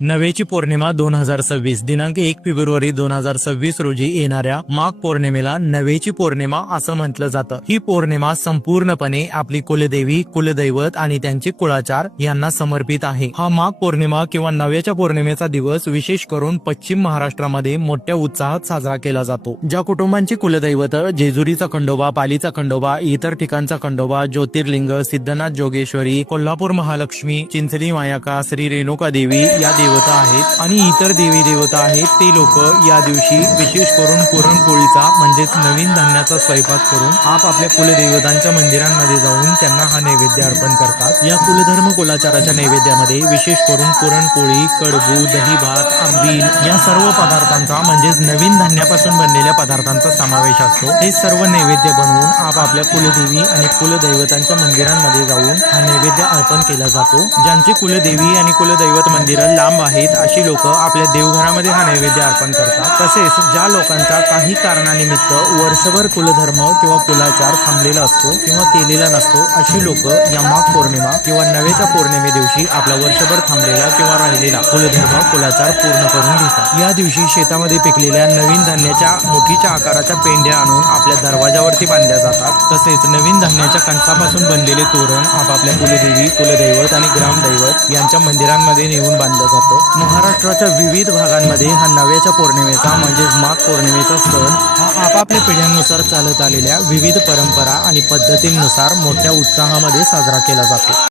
नवेची पौर्णिमा 2026 दिनांक 1 फेब्रुवारी 2026 रोजी येणाऱ्या माघ पौर्णिमेला नवेची पौर्णिमा असं म्हटलं जातं। ही पौर्णिमा संपूर्णपणे आपली कुलदेवी, कुलदैवत आणि त्यांचे कुळाचार यांना समर्पित आहे। हा माघ पौर्णिमा किंवा नव्याच्या पौर्णिमेचा दिवस विशेष करून पश्चिम महाराष्ट्रामध्ये मोठ्या उत्साहात साजरा केला जातो। ज्या कुटुंबांची कुलदैवत जेजुरीचा खंडोबा, पालीचा खंडोबा, इतर ठिकाणचा खंडोबा, ज्योतिर्लिंग, सिद्धनाथ जोगेश्वरी, कोल्हापूर महालक्ष्मी, चिंचणी मायाका, श्री रेणुका देवी या देवता आहेत आणि इतर देवी देवता आहेत, ते लोक या दिवशी विशेष करून पुरणपोळीचा म्हणजेच नवीन धान्याचा स्वयंपाक करून आपल्या कुलदेवतांच्या मंदिरांमध्ये जाऊन त्यांना हा नैवेद्य अर्पण करतात। या कुलधर्म कुलाचाराच्या नैवेद्यामध्ये विशेष करून पुरणपोळी, कडबू, दही भात, आंबील या सर्व पदार्थांचा म्हणजेच नवीन धान्यापासून बनलेल्या पदार्थांचा समावेश असतो। हे सर्व नैवेद्य बनवून आपल्या कुलदेवी आणि कुलदैवतांच्या मंदिरांमध्ये जाऊन हा नैवेद्य अर्पण केला जातो। ज्यांची कुलदेवी आणि कुलदैवत मंदिरं लांब आहेत अशी लोक आपल्या देवघरामध्ये हा नैवेद्य अर्पण करतात। तसेच ज्या लोकांचा काही कारणानिमित्त वर्षभर कुलधर्म किंवा कुलाचार थांबलेला असतो किंवा केलेला नसतो अशी लोक या माघ पौर्णिमा किंवा नव्याच्या पौर्णिमे दिवशी आपला वर्षभर थांबलेला किंवा राहिलेला कुलधर्म कुलाचार पूर्ण करून घेतात। या दिवशी शेतामध्ये पिकलेल्या नवीन धान्याच्या मोठीच्या आकाराच्या पेंड्या आणून आपल्या दरवाजावरती बांधल्या जातात। तसेच नवीन धान्याच्या कणसापासून बनलेले तोरण आपल्या कुलदेवी, कुलदैवत आणि ग्रामदैवत यांच्या मंदिरांमध्ये नेऊन बांधलं जातं। महाराष्ट्राच्या विविध भागांमध्ये हा नव्याच्या पौर्णिमेचा म्हणजेच माघ पौर्णिमेचा सण हा आपापल्या पिढ्यांनुसार चालत आलेल्या विविध परंपरा आणि पद्धतींनुसार मोठ्या उत्साहामध्ये साजरा केला जातो।